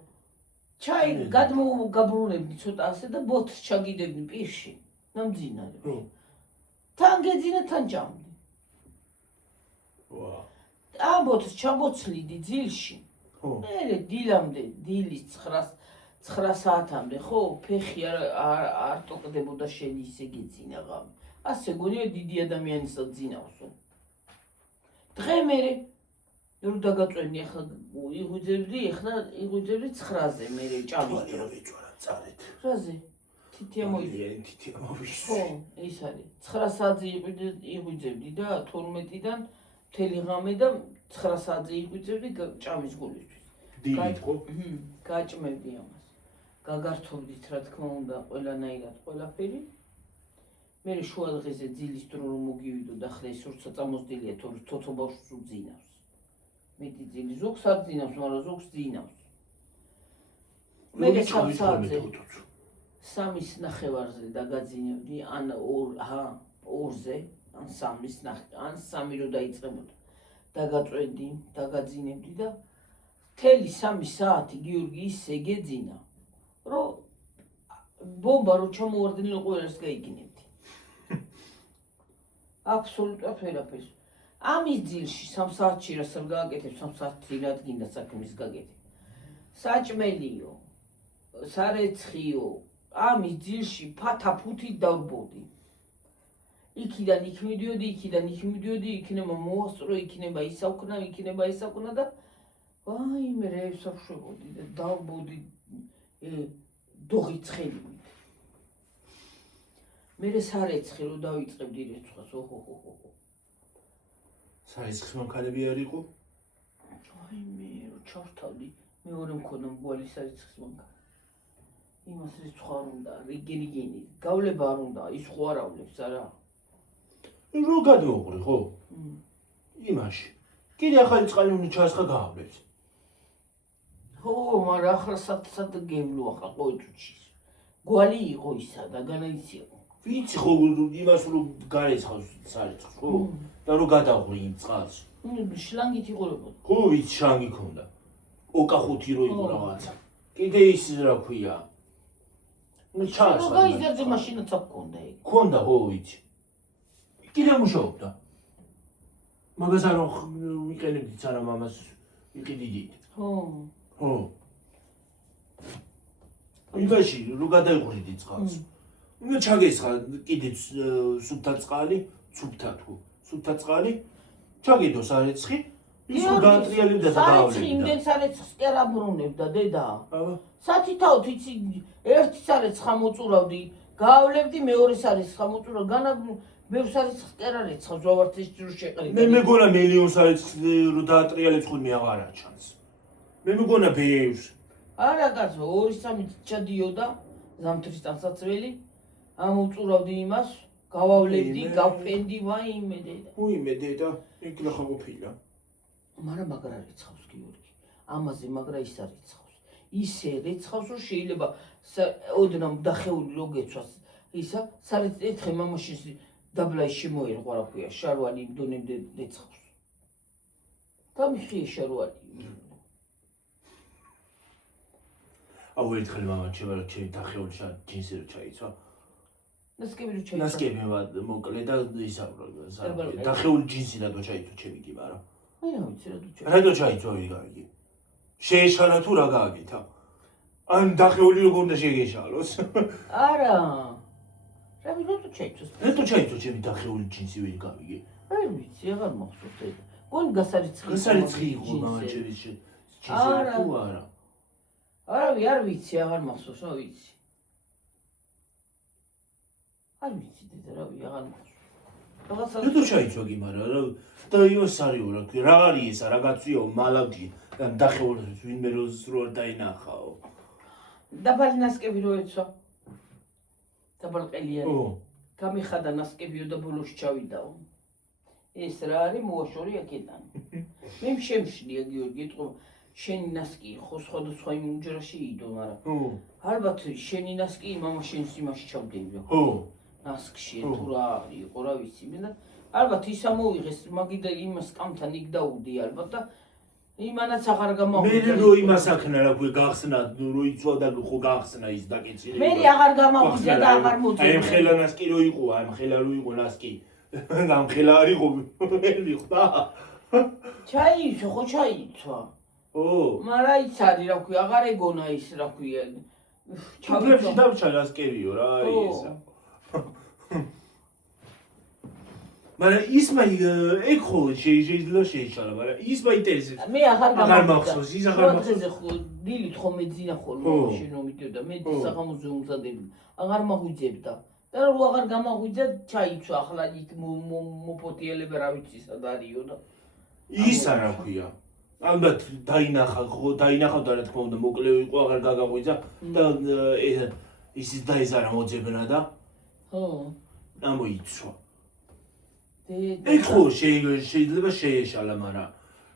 ჩაი გადმოგაბრუნებდი ცოტა ასე და ბოთლს ჩაგიდებდი პირში. ნამძინარი. ხო. თან გეძინა, თან ჭამდი. ვა. ამ ბოთლს ჩამოცლიდი ძილში. ხო. მე დილამდე, დილის 9 საათამდე, ხო, ფეხი არ ტოკდებოდა შენ ისე გეძინა ღამე. ასე გონია დიდი ადამიანისაც ძინავსო. დღე მე რო დაგაწვენი, ახლა იღვიძებდი 9-ზე მე ჭამის დროს. ვიჭვარა წარეთ. რაზე? თითია მოიწვია. თითია მოვიშ. ხო, ის არის. 9 საათზე იღვიძებდი და 12-დან მთელი ღამე და 9 საათზე იღვიძებდი ჭამის გულისთვის. დილით ხო? გაჭმევდი ამას. გაგართობდით რა თქმა უნდა ყველანაირად ყველაფერი. მე შუადღეზე ძილის დრო რომ მოგივიდო და ხლა ის როცა წამოსდილია თოთო ბავშვს უძინავს. მეტი ძილი ზოგს არ ძინავს, მაგრამ ზოგს ძინავს. მე 3 საათზე 3:30-ზე დაგაძინებდი, ან 2-ზე, ან 3 რო დაიწყებოდა. დაგაწვენდი, დაგაძინებდი და მთელი 3 საათი გიორგი ისე გეძინა, რომ ბომბა რო ჩამოვარდნილო ყველას გაიგინებდი. აბსოლუტურად ვერაფერს. ამის ძილში 3 საათში რას არ გააკეთებ, 3 საათი რა გინდა საქმის გაკეთებ. საჭმელიო, სარეცხიო, ამის ძილში ფათაფუთი დავბოდი. იქიდან იქ მიდიოდი, იქნება მოასწრო, იქნება ისაუქნა და ვაიმე რეებს ავშვებოდი და დავბოდი დოღი ცხელივით. მე სარეცხი რო დავიწყებდი რეცხვას, ოჰოჰოჰო. საიცხის მანქანები არ იყო? აი მე რო ჩავთავდი მეორე მქონდა მგვალი საიცხის მანქანა. იმას რიცხვ არ უნდა, რიგენი, გავლება არ უნდა, ის ხო არ ავლებს არა. რო გადმოყრი ხო? იმაში. კიდე ახალი წყალი უნდა ჩაასხა გაავლებს. ხო, მაგრამ ახლა სად გევლო ახლა ყოიწუჩი. გვალი იყო ისა და განაიცია. ვიცი ხო იმას რო გარეცხავს საიცხს ხო? და რო გადაღვრი იმ წყალს. შლანგით იყურებოდა. ხო ვიცი შანგი ქონდა. ოკა ხუთი რო იყო რაღაცა. კიდე ის რა ქვია? ნუ ჩაასხა. რა გაიზარდე მაშინაც აქ ქონდა ეგ. ქონდა ხო ვიცი. კიდე მუშაობდა. მაგას არ ვიყენებდით არა მამას ვიყიდიდით. ხო. ხო. იმაში რო გადაიღვრიდი წყალს. ნუ ჩაგესხა კიდე სუფთა წყალი, სუფთა თუ. სუფთა წყალი ჩაგედო სარეცხი. ის რო დაატრიალებდა და სარეცხი გაავლენდა. იმდენ სარეცხს კი არ აბრუნებდა დედა. აბა. სათითაოდ იცი ერთი სარეცხა მოწურავდი, გაავლებდი მეორე სარეცხა მოწურავ, ბევრ სარეცხს კი არ არეცხავს ვართ ეს ჯერ შეყრიდა. მე მეგონა მილიონ სარეცხს რო დაატრიალებს ხოლმე აღარ აჩანს. მე მეგონა ბევრს. არა კაცო, 2-3 ჩადიოდა ზამთრის ტანსაცველი, ამოწურავდი იმას, გავავლებდი, გავფენდი ვაიმე დედა. უიმე დედა, იქ რა ყოფილა. მაგრამ მაგრა რეცხავს გიორგი. ამაზე მაგრა ის არ რეცხავს. ისე რეცხავს რომ შეიძლება ოდნავ დახეული რო გეცვას. ისა სარეცხე მამაშის დაბლაი შემოერღვა რა ქვია, შარვალი იმ დონემდე რეცხავს. გამიხიე შარვალი. აუ ერთხელ მამა ჩემო ჩემი დახეული ჯინსი რო ჩაიცვა. ნასკები რო ჩაიცვა. ნასკები მოკლე და ისა დახეული ჯინსი რატო ჩაიცვა ჩემი კი მაგრამ. აი რა ვიცი რა თუ რატო ჩაიცვა ვიღაგი? შეეშალა თუ რა გააკეთა? ან დახეული როგორ უნდა შეგეშალოს? არა. რა ვიცი ჩაიცვა. რატო ჩაიცვა ჩემი დახეული ჯინსი ვიღაგი? არ ვიცი, აღარ მახსოვს ეს. გონი გასარიცხი. გასარიცხი იყო მამა ჩემი ჯინსი თუ არა? არ ვიცი, აღარ მახსოვს, რა ვიცი. არ ვიცი დედა, რა ვიცი, აღარ მახსოვს. რატო ჩაიცვა კი მაგრამ და იმას არისო რა ქვია, რა არის ესა, რა გაწვიო, მალავდი და დახეულს ვინმე როზს რო არ დაინახაო. დაბალი ნასკები რო ეცვა. დაბალ ყელიანი. ო. გამიხადა ნასკებიო და ბოლოში ჩავიდაო. ეს რა არის მოაშორი აქედან. მე შემშლია გიორგი, ეთქო შენი ნასკი ხო სხვადასხვა იმ უჯრაში იდო, მაგრამ ალბათ შენი ნასკი მამა შენს იმაში ჩავდებიო. ხო. ნასკში თუ რა იყო, რა ვიცი მე და ალბათ ისა მოიღეს მაგიდა იმას კამთან იქ დაუდი ალბათ და იმანაც აღარ გამაღვიძა. მე რო იმას აქნა რა ქვია გახსნა, რო იცვა და ხო გახსნა ის დაკეცილი. მე აღარ გამაღვიძა და აღარ მოძებნა. აი მხელა ნასკი რო იყო, აი მხელა რო იყო ნასკი. გამხელა არ იყო, ელი ხდა. ჩაიცვა, ხო ჩაიცვა. ო. მაგრამ ის არის რა ქვია, აღარ ეგონა ის რა ქვია. ჩავებში დავჭა ნასკებიო რა არის ესა. მაგრამ ის მაი ეგ ხო შეიძლება შეიშალა, მაგრამ ის მაინტერესებს. მე აღარ მახსოვს, ის აღარ მახსოვს. ხო დილით ხო მეძინა ხოლმე მაშინ რომ მიდიოდა, მე საღამოზე უმზადებდი. აღარ მაღვიძებდა. და რო აღარ გამაღვიძა, ჩაიცვა ახლა იქ მოფოტიელება რა ვიცი სად არისო და ის არა ქვია. ალბათ დაინახავდა რა თქმა უნდა, მოკლე იყო, აღარ გაგაღვიძა და ისიც დაიზარა მოძებნა და ხო. ამოიცვა. ეგ ხო შეიძლება შეეშალა, მაგრამ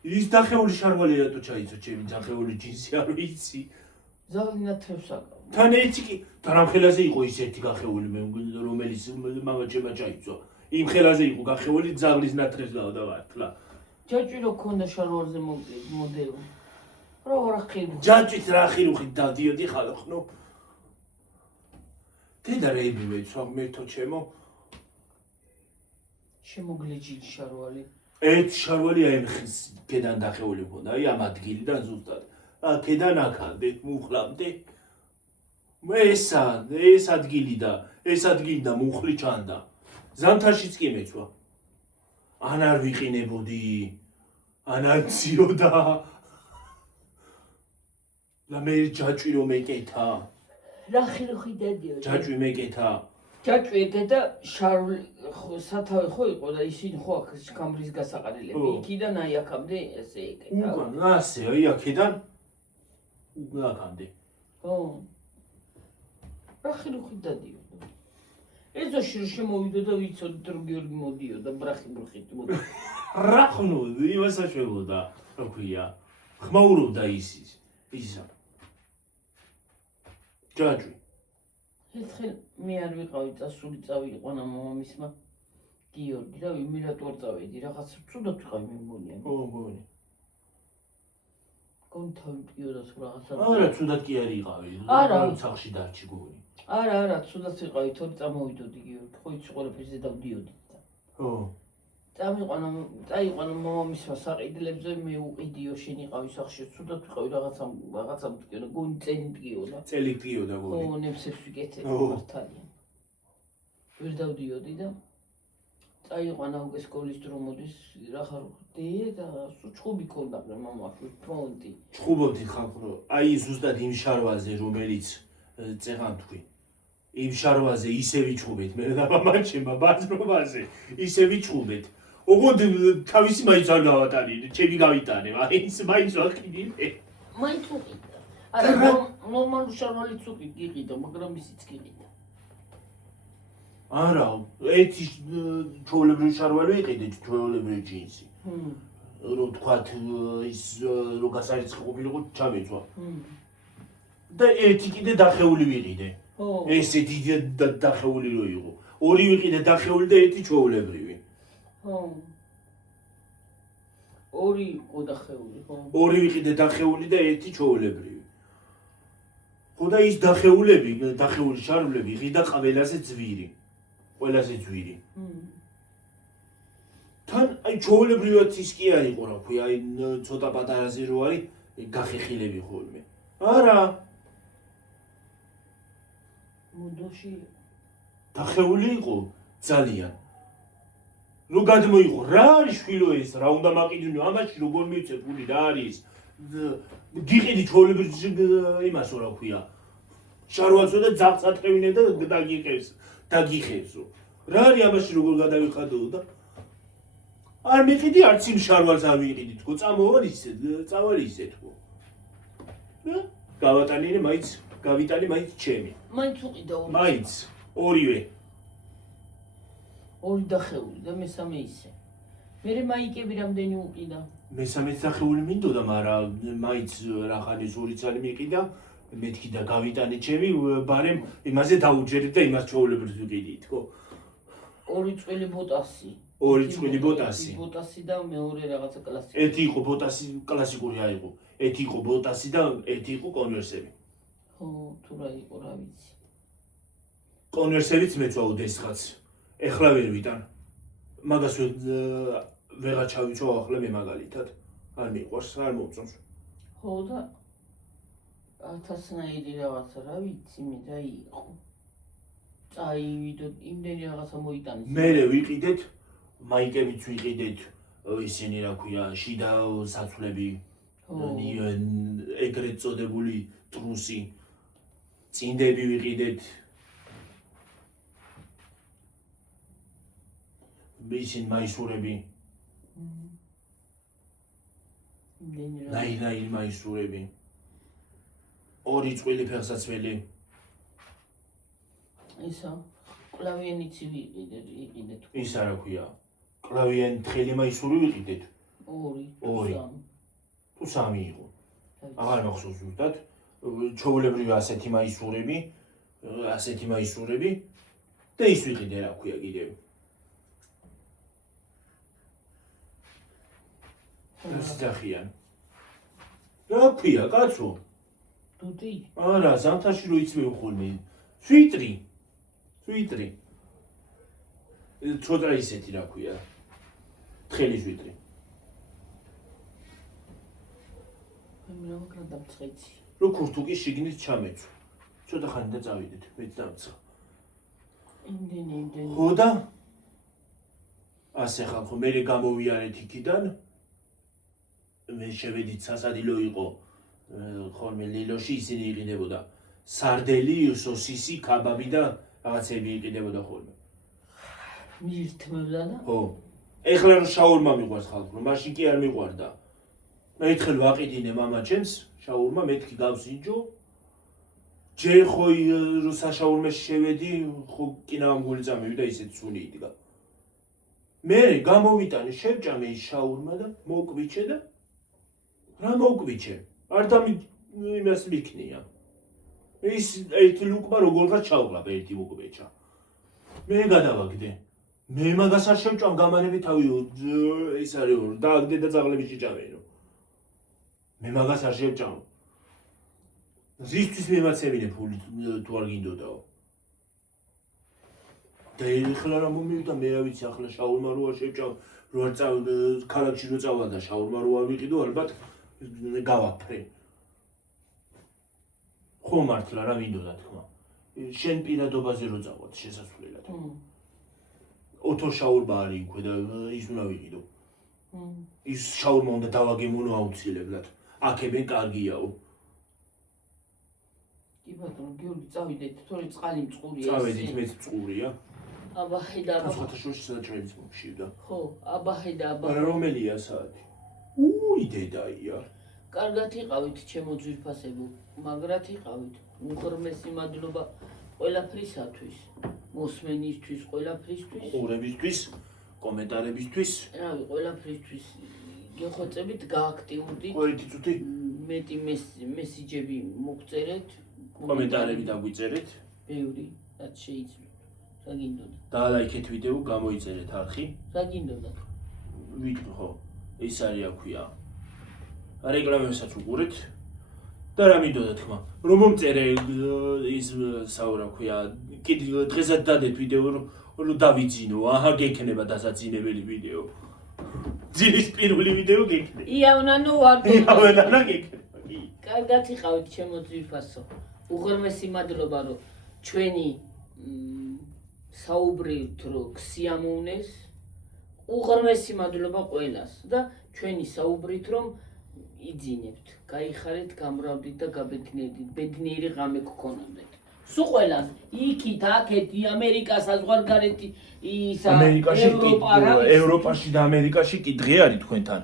ის დახეული შარვალი რატო ჩაიცვა ჩემი დახეული ჯინსი არ ვიცი. ზაღლი ნათრევს აკავ. თან ერთი კი თანამხელაზე იყო ის ერთი გახეული მე რომელიც მამა ჩემა ჩაიცვა. იმ ხელაზე იყო გახეული ზაღლის ნათრევს დავდავართლა. ჯაჭვი რო ქონდა შარვალზე მოდელი. რა ხილ. ჯაჭვით რა ხილუხით დავდიოდი ხალხნო. დედა რეიბი მეცვა მერთო ჩემო. შემოგლეჯილი შარვალი. ერთ შარვალი აი ხის კედან დახეული მქონდა, აი ამ ადგილიდან ზუსტად. კედან აქამდე მუხლამდე. ეს ადგილი და მუხლი ჩანდა. ზამთარშიც კი მეცვა. ან არ ვიყინებოდი, ან არ ციოდა. და მე ჯაჭვი რომ მეკეთა. რა ხილუხი დადიო. ჯაჭვი მეკეთა. ჯაჭვიეთე და შარული სათავე ხო იყო და ისინი ხო აქ კამბრის გასაყარელები იქიდან აი აქამდე ესე ეკეთა. უკან ასე აი აქედან აქამდე. ხო. ბრახი-რუხით დადიოდა. ეზოში რომ შემოვიდო და ვიცოდით რომ გიორგი მოდიოდა ბრახი-რუხით მოდიოდა. რა ხნოდი იმასაშველოდა რა ქვია ხმაურობდა ისა ჯაჭვი ერთხელ მე არ ვიყავი წასული წავიყვანა მამამისმა გიორგი და ვიმირატვარ წავედი რაღაც ცუდად ვიყავი მე მგონია. ო მგონი კონთავი მტკიოდა თუ რაღაცა. არა ცუდად კი არ იყავი არა სახში დარჩი გონი. არა ცუდად ვიყავი თორე წამოვიდოდი გიორგი ხო იცი ყველაფერზე დავდიოდი და ხო წაიყვანა მამამისმა საყიდლებზე მე უყიდიო შენ იყავი სახში ცუდად ვიყავი რაღაცა მტკიოდა გონი წელი მტკიოდა. წელი მტკიოდა გონი. ხო ნემსებს ვიკეთე მართალია. ვერ დავდიოდი და წაიყვანა უკვე სკოლის დრო მოდის რა ხარ დე და ჩხუბი ქონდა მამას ფრონტი. ჩხუბობდი ხალხო აი ზუსტად იმ შარვაზე რომელიც წეღან თქვი. იმ შარვაზე ისე ვიჩხუბეთ მე და მამაჩემ ბაზრობაზე ისე ვიჩხუბეთ. ოღონდ თავისი მაინც არ გავატანინე, ჩემი გავიტანე, მაინც ვაყიდინე. მაინც უყიდა. არა ნორმალურ შარვალიც უყიდა, მაგრამ ისიც გიყიდა. არა, ერთი ჩვეულებრივი შარვალი ვიყიდე, ჩვეულებრივი ჯინსი. რო თქვათ ის რო გასარიცხი ყოფილიყო ჩამეწვა. და ერთი კიდე დახეული ვიყიდე. ესე დიდი დახეული რო იყო. ორი ვიყიდე დახეული და ერთი ჩვეულებრივი. ხო. ორი იყო დახეული, ხო. ორი ვიყიდე დახეული და ერთი ჩვეულებრივი. ხო და ის დახეულები, დახეული შარვლები ღიდა ყველაზე ძვირი. ყველაზე ძვირი. თან აი ჩვეულებრივად ის კი არ იყო რა ქვია, აი ცოტა პატარაზე რო არის გახეხილები ხოლმე. არა. მოდოში დახეული იყო ძალიან. რო გადმოიღო, რა არის შვილო ეს, რა უნდა მაყიდუნო, ამაში როგორ მივცე ფული, რა არის? გიყიდი ჩვეულებრივ იმასო რა ქვია. შარვალსო და ძაღლს ატყევინე და დაგიხევსო. რა არის ამაში როგორ გადავიხადო და არ მიყიდი არც იმ შარვალს არ ვიყიდი თქო, წამოვარ ისე თქო. გავატანინე მაინც, გავიტანე მაინც ჩემი. მაინც უყიდა ორი. მაინც ორივე. ორი დახეული და მესამე ისე. მერე მაიკები რამდენი უყიდა? მესამეც დახეული მინდოდა, მაგრამ მაინც რახანის ორი ცალი მიყიდა. მეთქი და გავიტანე ჩემი, ბარემ იმაზე დაუჯერებ და იმას ჩვეულებრივ ვიყიდი თქო. ორი წვილი ბოტასი. ორი წვილი ბოტასი. ბოტასი და მეორე რაღაცა კლასიკური. ერთი იყო ბოტასი კლასიკური აიყო. ერთი იყო ბოტასი და ერთი იყო კონვერსები. ხო, თუ რა იყო რა ვიცი. კონვერსებიც მეწვაო დესხაც. ეხლა ვერ ვიტან. მაგას ვეღარ ჩავიწვა ახლა მე მაგალითად. არ მიყვარს, არ მომწონს. ხო და 1000-ნაირი რაღაცა რა ვიცი მე და იყო. წაივიდო იმდენი რაღაცა მოიტანეს. მერე ვიყიდეთ, მაიკებიც ვიყიდეთ, ისინი რა ქვია, შიდა საცვლები, ეგრეთ წოდებული ტრუსი, წინდები ვიყიდეთ. ისინი მაისურები. ნაირ მაისურები. ორი წვილი ფეხსაცმელი. ისა კლავიენიცი ვიყიდეთ. ისა რა ქვია? კლავიენ თხელი მაისური ვიყიდეთ. ორი. თუ სამი იყო. აღარ მახსოვს ზუსტად. ჩვეულებრივი ასეთი მაისურები და ის ვიყიდე რა ქვია კიდევ. ზახიან. რა ქვია, კაცო? დუდი? არა, ზამთარში რო იწმევ ხოლმე. სვიტრი. ცოტა ისეთი რა ქვია. თხელი სვიტრი. მე რა მოკლა დამცხეცი. რო ქურთუკი შიგნით ჩამეცვა. ცოტა ხანი და წავიდეთ, მეც დამცხა. იმდენი. ხო და ასე ხალხო, მე გამოვიარეთ იქიდან. მე შევედით სასადილო იყო ხოლმე ლილოში ისინი იყიდებოდა. სარდელი, სოსისი, კაბაბი და რაღაცები იყიდებოდა ხოლმე. მირთმევდა და ხო. ეხლა რომ შაურმა მიყვარს ხალხს, რომ მაშინ კი არ მიყვარდა. მერთხელ ვაყიდინე მამა ჩემს შაურმა, მეთქი გავსინჯო. ჯერ ხო რომ საშაურმეში შევედი, ხო კინამგული წამივიდა ისეთ სუნი იდგა. მე გამოვიტანე, შევჭამე ის შაურმა და მოკვიჩე და რა მოკვიჩე? არ იმას მიქნია. ის ერთი ლუკმა როგორღაც ჩავყლაპ ერთი მოკვეჩა. მე გადავაგდე. მე მაგას არ შევჭამ გამანები თავი ეს არის დააგდე და ძაღლები შეჭამენო. მე მაგას არ შევჭამ. ზისთვის მემაცებინე ფული თუ არ გინდოდაო. და ეხლა რა მომივიდა მე რა ვიცი ახლა შაურმა რო არ შევჭამ რო არ ქალაქში რო წავალ და შაურმა რო არ ვიყიდო ალბათ გავაფრე. ხო მართლა რა მინდოდა თქმა. შენ პირადობაზე რო წავალ შესასვლელად. ოთო შაურმა არის იქვე და ის უნდა ვიყიდო. ის შაურმა უნდა დავაგემონო აუცილებლად. აქებენ კარგიაო. კი ბატონო გიორგი წავიდეთ თორე წყალი მწყურია. წავედით მეც მწყურია. აბა ხედა აბა. ხოთაშოში საჭრებს მომშივდა. ხო, აბა ხედა აბა. რომელია საათი? დედაია. კარგად იყავით ჩემო ძვირფასებო, მაგრად იყავით. უღრმესი მადლობა ყველაფრისათვის. მოსმენისთვის, ყველაფრისთვის. ყურებისთვის, კომენტარებისთვის. რავი, ყველაფრისთვის გეხვეწებით, გააქტიურდით. ყოველთვის წუთი მეტი მესიჯები მოგწერეთ. კომენტარები დაგვიწერეთ. ბევრი, რაც შეიძლება. რა გინდოდა? დაალაიქეთ ვიდეო, გამოიწერეთ არხი. რა გინდოდა? ვიტყვი ხო, ის არის აქვია. რეკლამებსაც უყურეთ. და რა მინდოდა თქმა, რომ მომწერე ის საურა ქვია, კიდე დღესაც დადეთ ვიდეო, რომ დავიძინო, აჰა გექნება დასაცინებელი ვიდეო. ძილის პირველი ვიდეო გექნება. იავნანო ვარ. იავნანა გექნება. კარგად იყავით ჩემო ძვირფასო. უღრმესი მადლობა რომ ჩვენი საუბრით რომ გსიამოვნეს. უღრმესი მადლობა ყველას და ჩვენი საუბრით რომ იძინებთ, გაიხარეთ, გამრავლდით და გაბედნიერდით, ბედნიერი ღამე გქონოდეთ. სულ ყველას, იქით, აქეთ, ამერიკა, საზღვარგარეთი, ისა, ევროპაში და ამერიკაში კი დღე არის თქვენთან.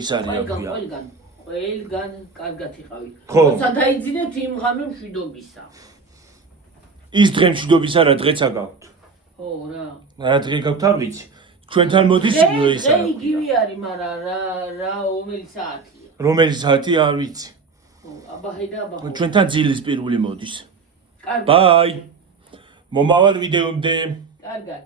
ის არის აქვია. ყველგან კარგად იყავით. ხო. როცა დაიძინეთ იმ ღამე მშვიდობისა. ის დღე მშვიდობისა რა დღეც აგავთ. ხო რა. რა დღე გაქვთ არ ვიცი. ჩვენთან მოდის ის დღე იგივე არის, მაგრამ რა რომელი საათია? რომელი საათი არ ვიცი. ხო, აბა ხედა აბა. ჩვენთან ძილის პირველი მოდის. კარგად. ბაი. მომავალ ვიდეომდე. კარგად.